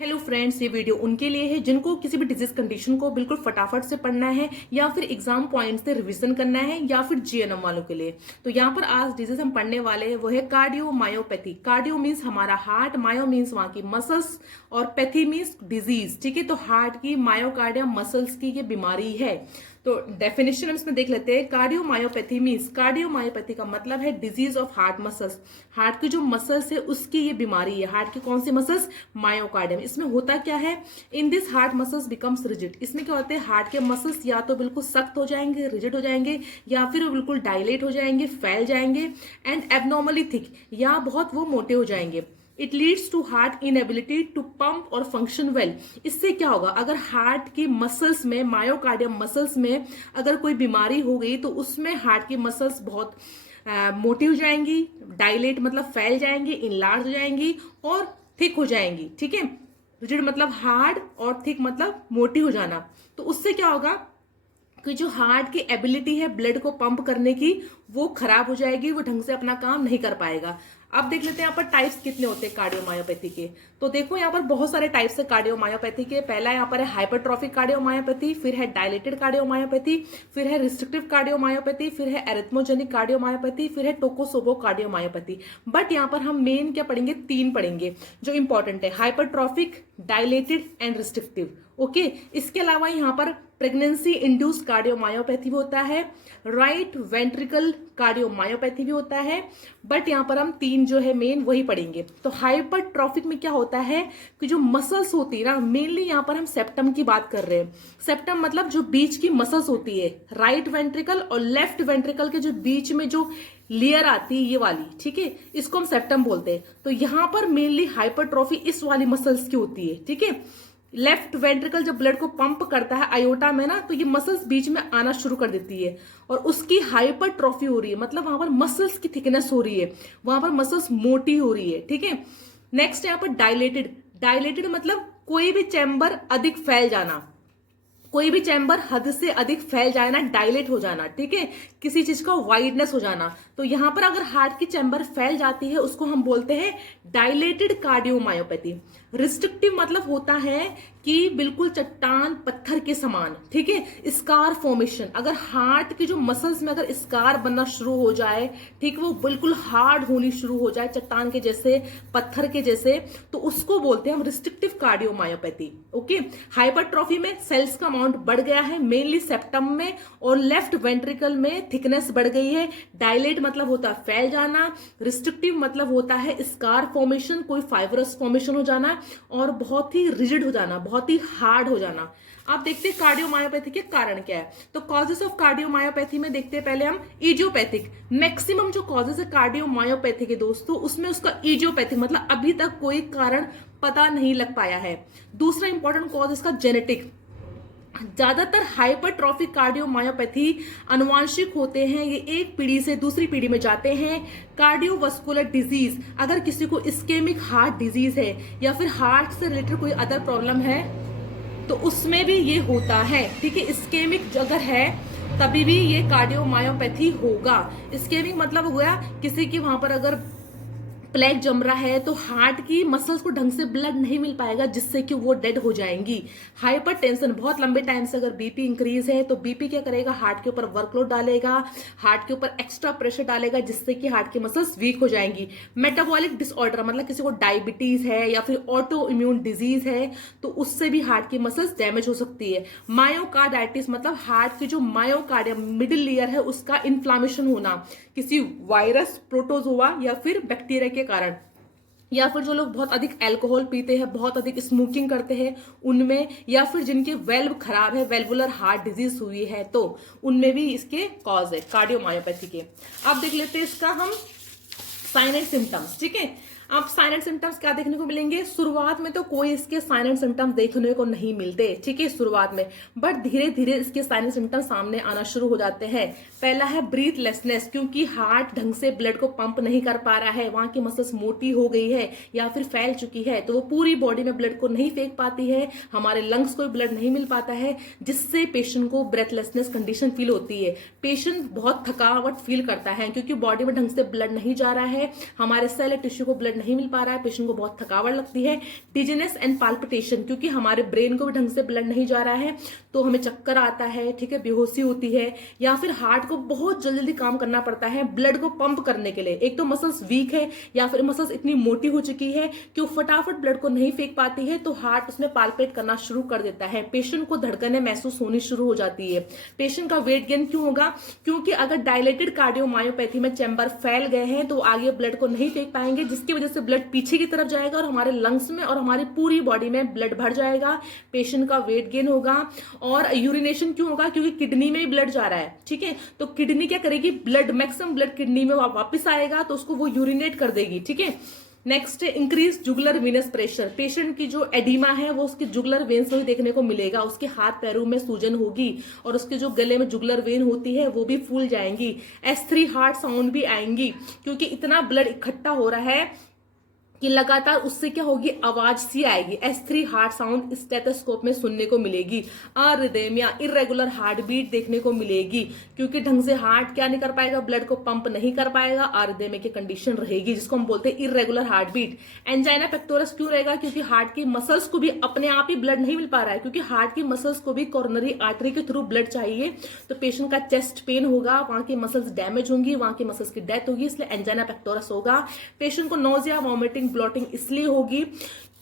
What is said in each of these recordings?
Hello friends, ये video उनके लिए है जिनको किसी भी डिजीज कंडीशन को बिल्कुल फटाफट से पढ़ना है या फिर एग्जाम पॉइंट से रिवीजन करना है या फिर जीएनएम वालों के लिए। तो यहाँ पर आज डिजीज हम पढ़ने वाले हैं वो है कार्डियोमायोपैथी। कार्डियो मीन्स हमारा हार्ट, मायो मीन्स वहां की मसल्स और पैथी मीन्स डिजीज। ठीक है, तो हार्ट की मायोकार्डियम मसल्स की ये बीमारी है। तो डेफिनेशन हम इसमें देख लेते हैं। कार्डियोमायोपैथी मीन्स, कार्डियोमायोपैथी का मतलब है disease of heart muscles. Heart की जो मसल्स है उसकी ये बीमारी है। हार्ट की कौन सी मसल्स? मायोकार्डियम। इसमें होता क्या है? In this heart muscles becomes rigid. इसमें क्या होते हैं? हार्ट के मसल्स या तो बिल्कुल सख्त हो जाएंगे, रिजिड हो जाएंगे, या फिर वो बिल्कुल डायलेट हो जाएंगे, फैल जाएंगे, एंड एबनॉर्मली थिक, या बहुत वो मोटे हो जाएंगे। It leads to heart inability to pump और फंक्शन वेल। इससे क्या होगा? अगर हार्ट की मसल्स में, मायोकार्डियम मसल्स में अगर कोई बीमारी हो गई तो उसमें हार्ट की मसल्स बहुत मोटी हो जाएंगी, डायलेट मतलब फैल जाएंगी, इनलार्ज हो जाएंगी और थिक हो जाएंगी। ठीक है, रिजिड मतलब हार्ड और थिक मतलब मोटी हो जाना। तो उससे क्या होगा कि जो हार्ट की एबिलिटी है ब्लड को पंप करने की वो खराब हो जाएगी, वो ढंग से अपना काम नहीं कर पाएगा। अब देख लेते हैं यहाँ पर टाइप्स कितने होते हैं कार्डियोमायोपैथी के। तो देखो यहाँ पर बहुत सारे टाइप्स है कार्डियोमायोपैथी के। पहला यहाँ पर है हाइपरट्रॉफिक कार्डियोमायोपैथी, फिर है डायलेटेड कार्डियोमायोपैथी, फिर है रिस्ट्रिक्टिव कार्डियोमायोपैथी, फिर है एरिथमोजेनिक कार्डियोमायोपैथी, फिर है टोकोसोबो कार्डियोमायोपैथी। बट यहाँ पर हम मेन क्या पढ़ेंगे? तीन पढ़ेंगे जो इंपॉर्टेंट है, hypertrophic, dilated and restrictive. Okay, इसके अलावा यहाँ पर प्रेगनेंसी इंड्यूस्ड कार्डियोमायोपैथी भी होता है, राइट वेंट्रिकल कार्डियोमायोपैथी भी होता है। बट यहाँ पर हम तीन जो है मेन वही पढ़ेंगे। तो हाइपरट्रॉफिक में क्या होता है कि जो मसल्स होती है ना, मेनली यहाँ पर हम सेप्टम की बात कर रहे हैं। सेप्टम मतलब जो बीच की मसल्स होती है, राइट वेंट्रिकल और लेफ्ट वेंट्रिकल के जो बीच में जो लेयर आती है ये वाली, ठीक है, इसको हम सेप्टम बोलते हैं। तो यहाँ पर मेनली हाइपरट्रॉफी इस वाली मसल्स की होती है। ठीक है, लेफ्ट वेंट्रिकल जब ब्लड को पंप करता है आयोटा में ना, तो ये मसल्स बीच में आना शुरू कर देती है और उसकी हाइपरट्रॉफी हो रही है, मतलब वहां पर मसल्स की थिकनेस हो रही है, वहां पर मसल्स मोटी हो रही है। ठीक है, नेक्स्ट यहाँ पर डायलेटेड। डायलेटेड मतलब कोई भी चैम्बर अधिक फैल जाना, कोई भी चैम्बर हद से अधिक फैल जाए ना, डायलेट हो जाना। ठीक है, किसी चीज का वाइडनेस हो जाना। तो यहां पर अगर हार्ट की चैम्बर फैल जाती है उसको हम बोलते हैं डायलेटेड कार्डियोमायोपैथी। रिस्ट्रिक्टिव मतलब होता है कि बिल्कुल चट्टान पत्थर के समान। ठीक है, स्कार फॉर्मेशन, अगर हार्ट की जो मसल्स में अगर स्कार बनना शुरू हो जाए, ठीक, वो बिल्कुल हार्ड होनी शुरू हो जाए, चट्टान के जैसे, पत्थर के जैसे, तो उसको बोलते हैं हम रिस्ट्रिक्टिव कार्डियोमायोपैथी। ओके, हाइपरट्रॉफी में सेल्स का अमाउंट बढ़ गया है, मेनली सेप्टम में और लेफ्ट वेंट्रिकल में थिकनेस बढ़ गई है। डायलेट मतलब होता है फैल जाना, रिस्ट्रिक्टिव मतलब होता है स्कार फॉर्मेशन, कोई फाइब्रस फॉर्मेशन हो जाना, और बहुत ही रिजिड हो जाना, बहुत ही हार्ड हो जाना। आप देखते हैं कार्डियोमायोपैथी के कारण क्या है। तो कॉजेस ऑफ कार्डियोमायोपैथी में देखते हैं पहले हम इडियोपैथिक। मैक्सिमम जो कॉजेस है कार्डियोमायोपैथी के दोस्तों, उसमें उसका इडियोपैथिक मतलब अभी तक कोई कारण पता नहीं लग पाया है। दूसरा इंपॉर्टेंट कॉज इसका जेनेटिक। ज्यादातर हाइपरट्रॉफिक कार्डियोमायोपैथी अनुवांशिक होते हैं, ये एक पीढ़ी से दूसरी पीढ़ी में जाते हैं। कार्डियोवास्कुलर डिजीज, अगर किसी को इस्केमिक हार्ट डिजीज है या फिर हार्ट से रिलेटेड कोई अदर प्रॉब्लम है तो उसमें भी ये होता है। ठीक है, इस्केमिक अगर है तभी भी ये कार्डियोमायोपैथी होगा। इस्केमिक मतलब हुआ किसी की वहां पर अगर प्लेग जम रहा है तो हार्ट की मसल्स को ढंग से ब्लड नहीं मिल पाएगा, जिससे कि वो डेड हो जाएंगी। हाइपरटेंशन, बहुत लंबे टाइम से अगर बीपी इंक्रीज है तो बीपी क्या करेगा? हार्ट के ऊपर वर्कलोड डालेगा, हार्ट के ऊपर एक्स्ट्रा प्रेशर डालेगा, जिससे कि हार्ट की मसल्स वीक हो जाएंगी। मेटाबॉलिक डिसऑर्डर मतलब किसी को डायबिटीज है या फिर ऑटो इम्यून डिजीज है तो उससे भी हार्ट की मसल्स डैमेज हो सकती है। मायोकार्डाइटिस मतलब हार्ट की जो मायोकार्डियम मिडिल लेयर है उसका इन्फ्लामेशन होना, किसी वायरस, प्रोटोजोआ या फिर बैक्टीरिया के कारण, या फिर जो लोग बहुत अधिक अल्कोहल पीते हैं, बहुत अधिक स्मोकिंग करते हैं उनमें, या फिर जिनके वेल्व खराब है, वेल्वुलर हार्ट डिजीज हुई है, तो उनमें भी इसके कॉज है कार्डियोमायोपैथी के। अब देख लेते हैं इसका हम साइन एंड सिम्टम्स। ठीक है, अब साइन एंड सिम्टम्स क्या देखने को मिलेंगे? शुरुआत में तो कोई इसके साइन एंड सिम्टम्स देखने को नहीं मिलते, ठीक है, शुरुआत में, बट धीरे धीरे इसके साइन एंड सिम्टम्स सामने आना शुरू हो जाते हैं। पहला है ब्रीथलेसनेस, क्योंकि हार्ट ढंग से ब्लड को पंप नहीं कर पा रहा है, वहां की मसल्स मोटी हो गई है या फिर फैल चुकी है, तो वो पूरी बॉडी में ब्लड को नहीं फेंक पाती है, हमारे लंग्स को ब्लड नहीं मिल पाता है, जिससे पेशेंट को ब्रेथलेसनेस कंडीशन फील होती है। पेशेंट बहुत थकावट फील करता है क्योंकि बॉडी में ढंग से ब्लड नहीं जा रहा है, हमारे सेल टिश्यू को ब्लड नहीं मिल पा रहा है, पेशेंट को बहुत थकावट लगती है, डिजीनेस एंड पाल्पिटेशन, क्योंकि हमारे ब्रेन को भी ढंग से ब्लड नहीं जा रहा है तो हमें चक्कर आता है, ठीक है, बेहोशी होती है, या फिर हार्ट को बहुत जल्दी जल्दी काम करना पड़ता है ब्लड को पंप करने के लिए। एक तो मसल्स वीक है या फिर मसल्स इतनी मोटी हो चुकी है कि वो फटाफट ब्लड को नहीं फेंक पाती है, तो हार्ट उसमें पाल्पेट करना शुरू कर देता है, पेशेंट को धड़कनें महसूस होनी शुरू हो जाती है। पेशेंट का वेट गेन क्यों होगा? क्योंकि अगर डायलेटेड कार्डियोमायोपैथी में चैम्बर फैल गए हैं तो आगे ब्लड को नहीं फेंक पाएंगे, जिसकी वजह से ब्लड पीछे की तरफ जाएगा और हमारे लंग्स में और हमारी पूरी बॉडी में ब्लड भर जाएगा, पेशेंट का वेट गेन होगा। और यूरिनेशन क्यों होगा? क्योंकि किडनी में ही ब्लड जा रहा है, ठीक है, तो किडनी क्या करेगी, ब्लड मैक्सिमम ब्लड किडनी में वापस आएगा तो उसको वो यूरिनेट कर देगी, ठीक है। Next increase jugular venous pressure, patient की जो एडिमा है वो उसके जुगुलर वेन्स में देखने को मिलेगा, उसके हाथ पैरों में सूजन होगी और उसके जो गले में जुगुलर वेन होती है वो भी फूल जाएंगी। S3 हार्ट साउंड भी आएंगी, क्योंकि इतना ब्लड इकट्ठा हो रहा है कि लगातार उससे क्या होगी, आवाज सी आएगी। S3 हार्ट साउंड स्टेथोस्कोप में सुनने को मिलेगी। अरिदमिया, इरेगुलर हार्ट बीट देखने को मिलेगी, क्योंकि ढंग से हार्ट क्या नहीं कर पाएगा, ब्लड को पंप नहीं कर पाएगा, अरिदमिया की कंडीशन रहेगी, जिसको हम बोलते हैं irregular heartbeat. Angina pectoris क्यों रहेगा? क्योंकि हार्ट की मसल्स को भी अपने आप ही ब्लड नहीं मिल पा रहा है, क्योंकि हार्ट की मसल्स को भी कोरोनरी आर्टरी के थ्रू ब्लड चाहिए, तो पेशेंट का चेस्ट पेन होगा, वहां की मसल्स डैमेज होंगी, वहां की मसल्स की डेथ होगी, इसलिए एंजाइना पेक्टोरस होगा। पेशेंट को नोजिया, वॉमिटिंग, ब्लोटिंग इसलिए होगी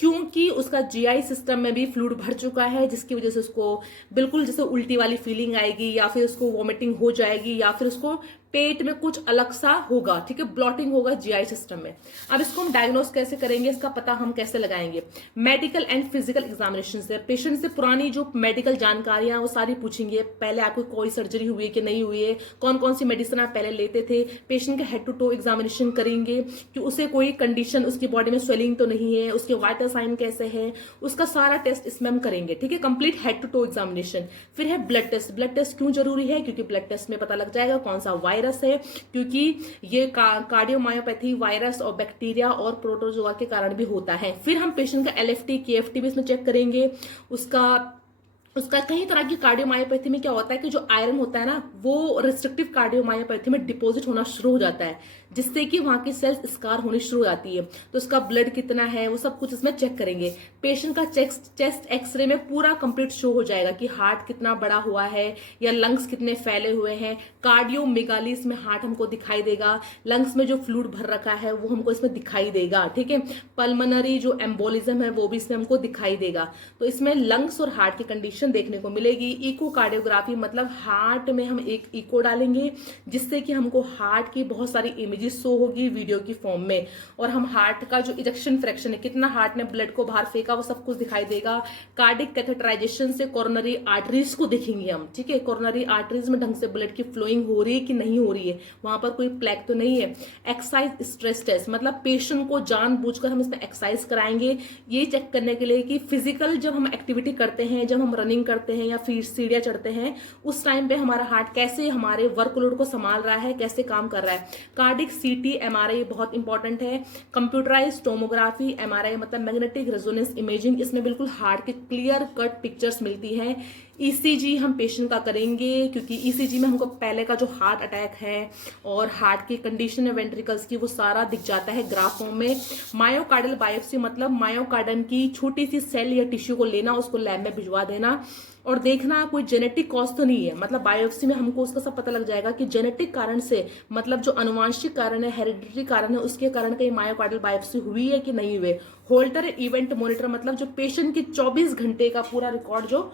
क्योंकि उसका जीआई सिस्टम में भी फ्लूइड भर चुका है, जिसकी वजह से उसको बिल्कुल जैसे उल्टी वाली फीलिंग आएगी, या फिर उसको वॉमिटिंग हो जाएगी, या फिर उसको पेट में कुछ अलग सा होगा, ठीक है, ब्लॉटिंग होगा जीआई सिस्टम में। अब इसको हम डायग्नोस कैसे करेंगे, इसका पता हम कैसे लगाएंगे? मेडिकल एंड फिजिकल एग्जामिनेशन से, पेशेंट से पुरानी जो मेडिकल जानकारियां वो सारी पूछेंगे, पहले आपको कोई सर्जरी हुई है कि नहीं हुई है, कौन कौन सी मेडिसिन आप पहले लेते थे, पेशेंट का हेड टू टो एग्जामिनेशन करेंगे कि उसे कोई कंडीशन, उसकी बॉडी में स्वेलिंग तो नहीं है, उसके वाइटल साइन कैसे है, उसका सारा टेस्ट इसमें हम करेंगे, ठीक है, complete head to toe examination. फिर है ब्लड टेस्ट। ब्लड टेस्ट क्यों जरूरी है? क्योंकि ब्लड टेस्ट में पता लग जाएगा कौन सा वायरस है, क्योंकि ये कार्डियोमायोपैथी वायरस और बैक्टीरिया और प्रोटोजोआ के कारण भी होता है। फिर हम पेशेंट का LFT KFT भी इसमें चेक करेंगे। उसका कई तरह की कार्डियोमायोपैथी में क्या होता है कि जो आयरन होता है ना, वो रिस्ट्रिक्टिव कार्डियोमायोपैथी में डिपॉजिट होना शुरू हो जाता है, जिससे कि वहां की सेल्स स्कार होनी शुरू हो जाती है, तो उसका ब्लड कितना है वो सब कुछ इसमें चेक करेंगे। पेशेंट का चेस्ट एक्सरे में पूरा कंप्लीट शो हो जाएगा कि हार्ट कितना बड़ा हुआ है या लंग्स कितने फैले हुए हैं। कार्डियोमेगाली इसमें हार्ट हमको दिखाई देगा, लंग्स में जो फ्लूइड भर रखा है वो हमको इसमें दिखाई देगा, ठीक है। पल्मोनरी जो एम्बोलिज्म है वो भी इसमें हमको दिखाई देगा, तो इसमें लंग्स और हार्ट की कंडीशन देखने को मिलेगी। इकोकार्डियोग्राफी मतलब हार्ट में हम एक इको डालेंगे, जिससे कि हमको हार्ट की बहुत सारी इमेजेस शो होगी वीडियो की फॉर्म में, और हम हार्ट का जो इजेक्शन फ्रैक्शन है, कितना हार्ट ने ब्लड को बाहर फेंका, वो सब कुछ दिखाई देगा। कार्डिक कैथेटराइजेशन से कोरोनरी आर्टरीज को देखेंगे हम, ठीक है, कोरोनरी आर्टरीज में ढंग से ब्लड की फ्लोइंग हो रही है कि नहीं हो रही है, वहां पर कोई प्लैक तो नहीं है। एक्सरसाइज स्ट्रेस टेस्ट मतलब पेशेंट को जानबूझकर हम इसमें एक्सरसाइज कराएंगे, ये चेक करने के लिए कि फिजिकल जब हम एक्टिविटी करते हैं, जब हम रनिंग करते हैं या फिर सीढ़ियां चढ़ते हैं, उस टाइम पे हमारा हार्ट कैसे हमारे वर्कलोड को संभाल रहा है, कैसे काम कर रहा है। कार्डिक CT MRI बहुत इंपॉर्टेंट है। कंप्यूटराइज टोमोग्राफी MRI मतलब मैग्नेटिक रेजोनेंस इमेजिंग, इसमें बिल्कुल हार्ट की क्लियर कट पिक्चर्स मिलती हैं। ECG हम पेशेंट का करेंगे, क्योंकि ECG में हमको पहले का जो हार्ट अटैक है और हार्ट की कंडीशन है वेंट्रिकल्स की, वो सारा दिख जाता है ग्राफ फॉर्म में। मायोकार्डियल बायोप्सी मतलब मायोकार्डन की छोटी सी सेल या टिश्यू को लेना, उसको लैब में भिजवा देना और देखना कोई जेनेटिक कॉज तो नहीं है, मतलब बायोप्सी में हमको उसका सब पता लग जाएगा कि जेनेटिक कारण से, मतलब जो अनुवांशिक कारण है, हेरिडिटरी कारण है, उसके कारण कहीं मायोकार्डियल बायोप्सी हुई है कि नहीं हुई। होल्टर इवेंट मॉनिटर मतलब जो पेशेंट के 24 घंटे का पूरा रिकॉर्ड जो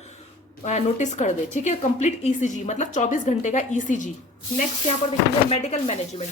नोटिस कर दे, ठीक है। कंप्लीट ECG मतलब 24 घंटे का ECG। नेक्स्ट यहाँ पर देखेंगे मेडिकल मैनेजमेंट,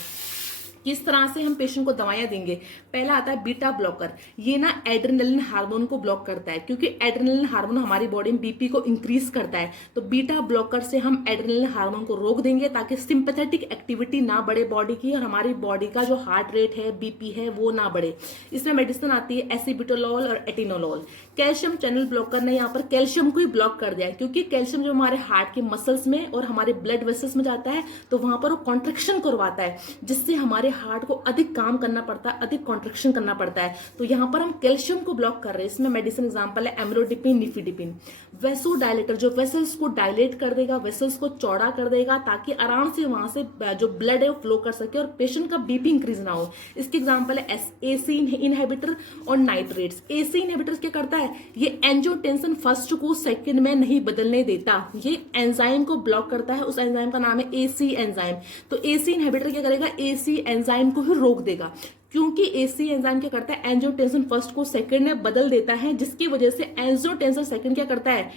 किस तरह से हम पेशेंट को दवाइयां देंगे। पहला आता है बीटा ब्लॉकर, ये ना एड्रेनलिन हार्मोन को ब्लॉक करता है, क्योंकि एड्रेनलिन हार्मोन हमारी बॉडी में BP को इंक्रीज करता है, तो बीटा ब्लॉकर से हम एड्रेनलिन हार्मोन को रोक देंगे ताकि सिंपैथेटिक एक्टिविटी ना बढ़े बॉडी की, और हमारी बॉडी का जो हार्ट रेट है, BP है, वो ना बढ़े। इसमें मेडिसिन आती है एसिबिटोलॉल और एटिनोलॉल। कैल्शियम चैनल ब्लॉकर ने यहाँ पर कैल्शियम को ही ब्लॉक कर दिया है, क्योंकि कैल्शियम जो हमारे हार्ट के मसल्स में और हमारे ब्लड वेसल्स में जाता है, तो वहां पर वो कॉन्ट्रेक्शन करवाता है, जिससे हमारे हार्ट को अधिक काम करना पड़ता है, अधिक कॉन्ट्रेक्शन करना पड़ता है। तो यहाँ पर हम कैल्शियम को ब्लॉक कर रहे हैं। इसमें मेडिसिन एग्जांपल है एमलोडिपिन, निफिडिपिन। वेसो डायलेटर जो वेसल्स को डायलेट कर देगा, वेसल्स को चौड़ा कर देगा, ताकि आराम से वहां से जो ब्लड है वो फ्लो कर सके और पेशेंट का बीपी इंक्रीज ना हो। इसके एग्जांपल है एसी इनहिबिटर और नाइट्रेट्स। एसी इनहिबिटर क्या करता है, ये एंजियोटेंसिन फर्स्ट को सेकंड में नहीं बदलने देता, ये एंजाइम को ब्लॉक करता है। उस एंजाइम का नाम है एसी एंजाइम। तो एसी इनहिबिटर क्या करेगा, एसी एंजाइम को ही रोक देगा, क्योंकि एसी एंजाइम क्या करता है, एंजियोटेंसिन फर्स्ट को सेकंड में बदल देता है, जिसकी वजह से एंजियोटेंसिन सेकंड क्या करता है,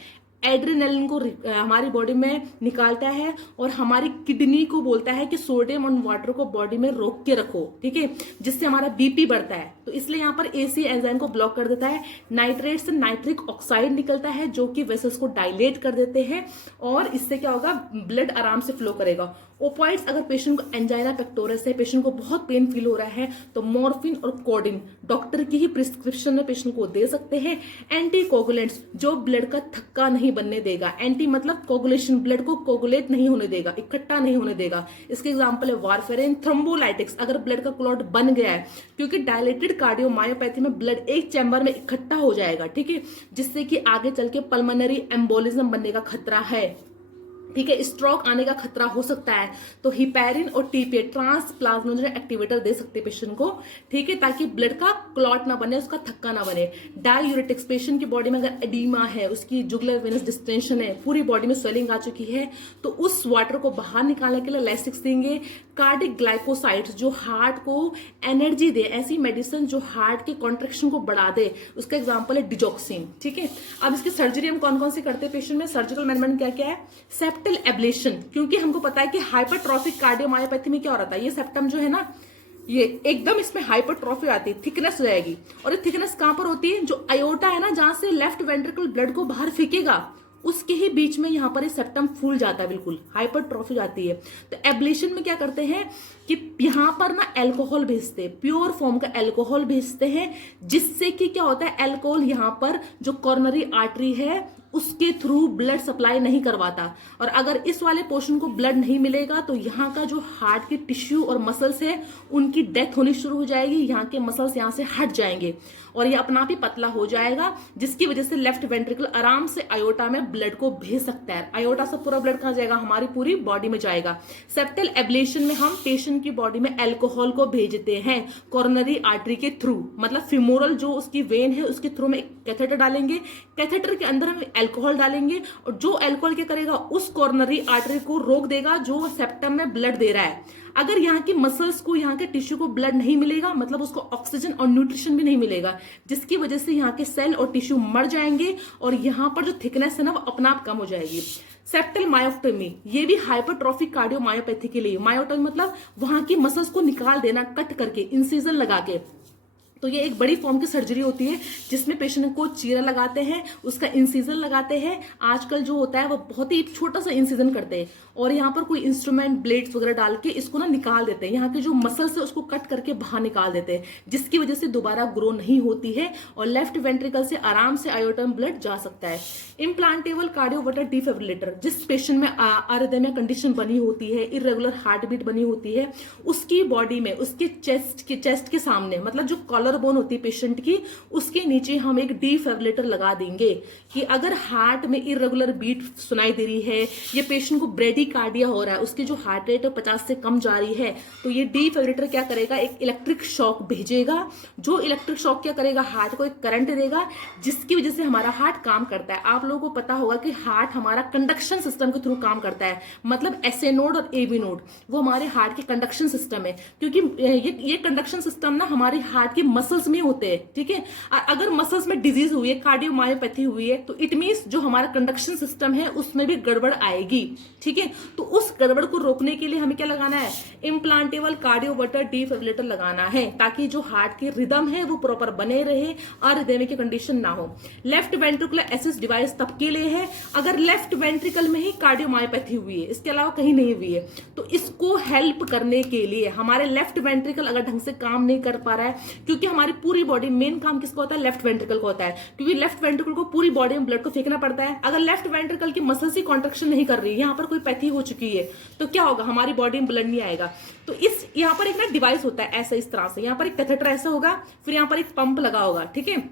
एड्रेनलिन को हमारी बॉडी में निकालता है और हमारी किडनी को बोलता है कि सोडियम और वाटर को बॉडी में रोक के रखो, ठीक है, जिससे हमारा बीपी बढ़ता है। तो इसलिए यहाँ पर एसी एंजाइम को ब्लॉक कर देता है। नाइट्रेट से नाइट्रिक ऑक्साइड निकलता है, जो कि वेसल्स को डायलेट कर देते हैं और इससे क्या होगा, ब्लड आराम से फ्लो करेगा। ओपॉइड्स, अगर पेशेंट को एंजाइना पेक्टोरस है, पेशेंट को बहुत पेन फील हो रहा है, तो मॉर्फिन और कोडिन डॉक्टर की ही प्रिस्क्रिप्शन में पेशेंट को दे सकते हैं। एंटी कोगुलेंट्स जो ब्लड का थक्का नहीं बनने देगा, एंटी मतलब कोगुलेशन, ब्लड को कोगुलेट नहीं होने देगा, इकट्ठा नहीं होने देगा। इसके एग्जांपल है वारफेरिन। थ्रोम्बोलाइटिक्स, अगर ब्लड का क्लॉट बन गया है, क्योंकि डायलेटेड कार्डियोमायोपैथी में ब्लड एक चैम्बर में इकट्ठा हो जाएगा, ठीक है, जिससे कि आगे चल के पल्मोनरी एम्बोलिज्म बनने का खतरा है, ठीक है, स्ट्रोक आने का खतरा हो सकता है। तो हिपैरिन और टीपीए ट्रांस प्लाज्मोजेनेटिक एक्टिवेटर दे सकते हैं पेशेंट को, ठीक है, ताकि ब्लड का क्लॉट ना बने, उसका थक्का ना बने। डाययूरेटिक्स, पेशेंट की बॉडी में अगर एडीमा है, उसकी जुगुलर वेनस डिस्टेंशन है, पूरी बॉडी में स्वेलिंग आ चुकी है, तो उस वाटर को बाहर निकालने के लिए लैसिक्स देंगे। कार्डिक ग्लाइकोसाइड्स जो हार्ट को एनर्जी दे, ऐसी मेडिसिन जो हार्ट के कॉन्ट्रेक्शन को बढ़ा दे, उसका एग्जांपल है डिजॉक्सिन, ठीक है। अब इसकी सर्जरी हम कौन कौन सी करते हैं पेशेंट में, सर्जिकल मैनेजमेंट क्या क्या है, सेप्टल एब्लेशन, क्योंकि हमको पता है कि हाइपरट्रॉफिक कार्डियोमायोपैथी में क्या हो रहा था, ये सेप्टम जो है ना, ये एकदम इसमें हाइपरट्रॉफी आती है, थिकनेस हो जाएगी। और ये थिकनेस कहां पर होती है, जो अयोटा है ना, जहां से लेफ्ट वेंट्रिकल ब्लड को बाहर फेंकेगा, उसके ही बीच में यहां पर ये सेप्टम फूल जाता है, बिल्कुल हाइपरट्रॉफी जाती है। तो एब्लेशन में क्या करते हैं कि यहां पर ना अल्कोहल भेजते हैं, प्योर फॉर्म का अल्कोहल भेजते हैं, जिससे कि क्या होता है, अल्कोहल यहां पर जो कॉर्नरी आर्टरी है उसके थ्रू ब्लड सप्लाई नहीं करवाता, और अगर इस वाले पोर्शन को ब्लड नहीं मिलेगा तो यहाँ का जो हार्ट की टिश्यू और मसल्स है उनकी डेथ होनी शुरू हो जाएगी, यहाँ के मसल्स यहाँ से हट जाएंगे और ये अपना आप ही पतला हो जाएगा, जिसकी वजह से लेफ्ट वेंट्रिकल आराम से अयोटा में ब्लड को भेज सकता है। अयोटा से पूरा ब्लड कहाँ जाएगा, हमारी पूरी बॉडी में जाएगा। सेप्टल एब्लेशन में हम पेशेंट की बॉडी में अल्कोहल को भेजते हैं कॉर्नरी आर्टरी के थ्रू, मतलब फिमोरल जो उसकी वेन है उसके थ्रू में एक कैथेटर डालेंगे, कैथेटर के अंदर हम अल्कोहल डालेंगे और जो अल्कोहल क्या करेगा, उस कॉर्नरी आर्टरी को रोक देगा जो सेप्टम में ब्लड दे रहा है। अगर यहाँ की मसल्स को, यहाँ के टिश्यू को ब्लड नहीं मिलेगा, मतलब उसको ऑक्सीजन और न्यूट्रिशन भी नहीं मिलेगा, जिसकी वजह से यहाँ के सेल और टिश्यू मर जाएंगे और यहाँ पर जो थिकनेस है ना वो अपना आप कम हो जाएगी। सेप्टल मायोटोमी, ये भी हाइपरट्रॉफिक कार्डियोमायोपैथी के लिए, मायोटोमी मतलब वहां की मसल्स को निकाल देना कट करके, इंसिजन लगा के। तो ये एक बड़ी फॉर्म की सर्जरी होती है जिसमें पेशेंट को चीरा लगाते हैं, उसका इंसिजन लगाते हैं। आजकल जो होता है वो बहुत ही छोटा सा इंसिजन करते हैं और यहाँ पर कोई इंस्ट्रूमेंट ब्लेड्स वगैरह डाल के इसको ना निकाल देते हैं, यहाँ के जो मसल्स है उसको कट करके बाहर निकाल देते हैं, जिसकी वजह से दोबारा ग्रो नहीं होती है और लेफ्ट वेंट्रिकल से आराम से आयोटा में ब्लड जा सकता है। इम्प्लांटेबल कार्डियोवर्टर डिफिब्रिलेटर, जिस पेशेंट में अरिथमिया कंडीशन बनी होती है, इरेगुलर हार्ट बीट बनी होती है, उसकी बॉडी में, उसके चेस्ट के सामने, मतलब जो कॉलर बोन होती है पेशेंट की, उसके नीचे हम एक डिफिब्रिलेटर लगा देंगे कि अगर हार्ट में इरेगुलर बीट सुनाई दे रही है, ये पेशेंट को ब्रेडिकार्डिया हो रहा है, उसकी जो हार्ट रेट 50 से कम जा रही है, तो ये डिफिब्रिलेटर क्या करेगा, एक इलेक्ट्रिक शॉक भेजेगा। जो इलेक्ट्रिक शॉक क्या करेगा, हार्ट को एक करंट देगा, जिसकी वजह से हमारा हार्ट काम करता है। आप लोगों को पता होगा कि हार्ट हमारा कंडक्शन सिस्टम के थ्रू काम करता है, मतलब एसए नोड और एबी नोड वो हमारे हार्ट के कंडक्शन सिस्टम है, क्योंकि ये कंडक्शन सिस्टम ना हमारे हार्ट के मसल्स में होते हैं, ठीक है। अगर मसल्स में डिजीज हुई है, कार्डियोमायोपैथी हुई है, तो इट मींस जो हमारा कंडक्शन सिस्टम है उसमें भी गड़बड़ आएगी, ठीक है। तो उस गड़बड़ को रोकने के लिए हमें क्या लगाना है, इम्प्लांटेबल कार्डियोवर्टर डिफिब्रिलेटर लगाना है, ताकि जो हार्ट की रिदम है वो प्रॉपर बने रहे, अरिथमिया की कंडीशन ना हो। लेफ्ट वेंट्रिकुलर असिस्ट डिवाइस तब के लिए है अगर लेफ्ट वेंट्रिकल में ही कार्डियोमायोपैथी हुई है, इसके अलावा कहीं नहीं हुई है। तो इसको हेल्प करने के लिए हमारे लेफ्ट वेंट्रिकल अगर ढंग से काम नहीं कर पा रहा है, क्योंकि क्योंकि हमारी पूरी बॉडी मेन काम किसका होता है, लेफ्ट वेंट्रिकल को होता है, क्योंकि लेफ्ट वेंट्रिकल को पूरी बॉडी में ब्लड को फेंकना पड़ता है। अगर लेफ्ट वेंट्रिकल की मसल्स ही कॉन्ट्रेक्शन नहीं कर रही है, यहाँ पर कोई पैथी हो चुकी है, तो क्या होगा, हमारी बॉडी में ब्लड नहीं आएगा। तो इस यहाँ पर एक ना डिवाइस होता है ऐसा, इस तरह से यहाँ पर एक कैथेटर ऐसा होगा, फिर यहाँ पर एक पंप लगा होगा, ठीक है,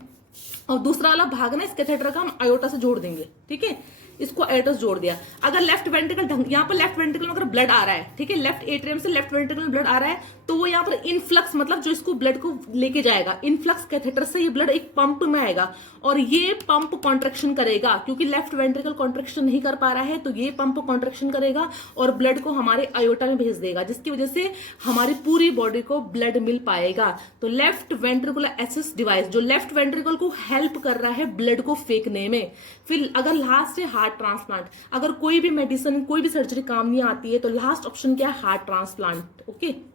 और दूसरा वाला भाग ना इस कैथेटर का हम आयोटा से जोड़ देंगे, ठीक है, इसको एटस जोड़ दिया। अगर लेफ्ट वेंट्रिकल यहाँ पर लेफ्ट वेंट्रिकल में अगर ब्लड आ रहा है, ठीक है, लेफ्ट एट्रियम से लेफ्ट वेंट्रिकल में ब्लड आ रहा है, तो वो यहाँ पर इनफ्लक्स मतलब जो इसको ब्लड को लेके जाएगा, इनफ्लक्स कैथेटर से ये ब्लड एक पंप में आएगा और ये पंप कॉन्ट्रेक्शन करेगा, क्योंकि लेफ्ट वेंट्रिकल कॉन्ट्रेक्शन नहीं कर पा रहा है, तो ये पंप कॉन्ट्रेक्शन करेगा और ब्लड को हमारे आयोटा में भेज देगा, जिसकी वजह से हमारी पूरी बॉडी को ब्लड मिल पाएगा। तो लेफ्ट वेंट्रिकुलर एसिस्ट डिवाइस जो लेफ्ट वेंट्रिकल को हेल्प कर रहा है ब्लड को फेंकने में। फिर अगर लास्ट है हार्ट ट्रांसप्लांट, अगर कोई भी मेडिसिन कोई भी सर्जरी काम नहीं आती है, तो लास्ट ऑप्शन क्या है, हार्ट ट्रांसप्लांट। ओके।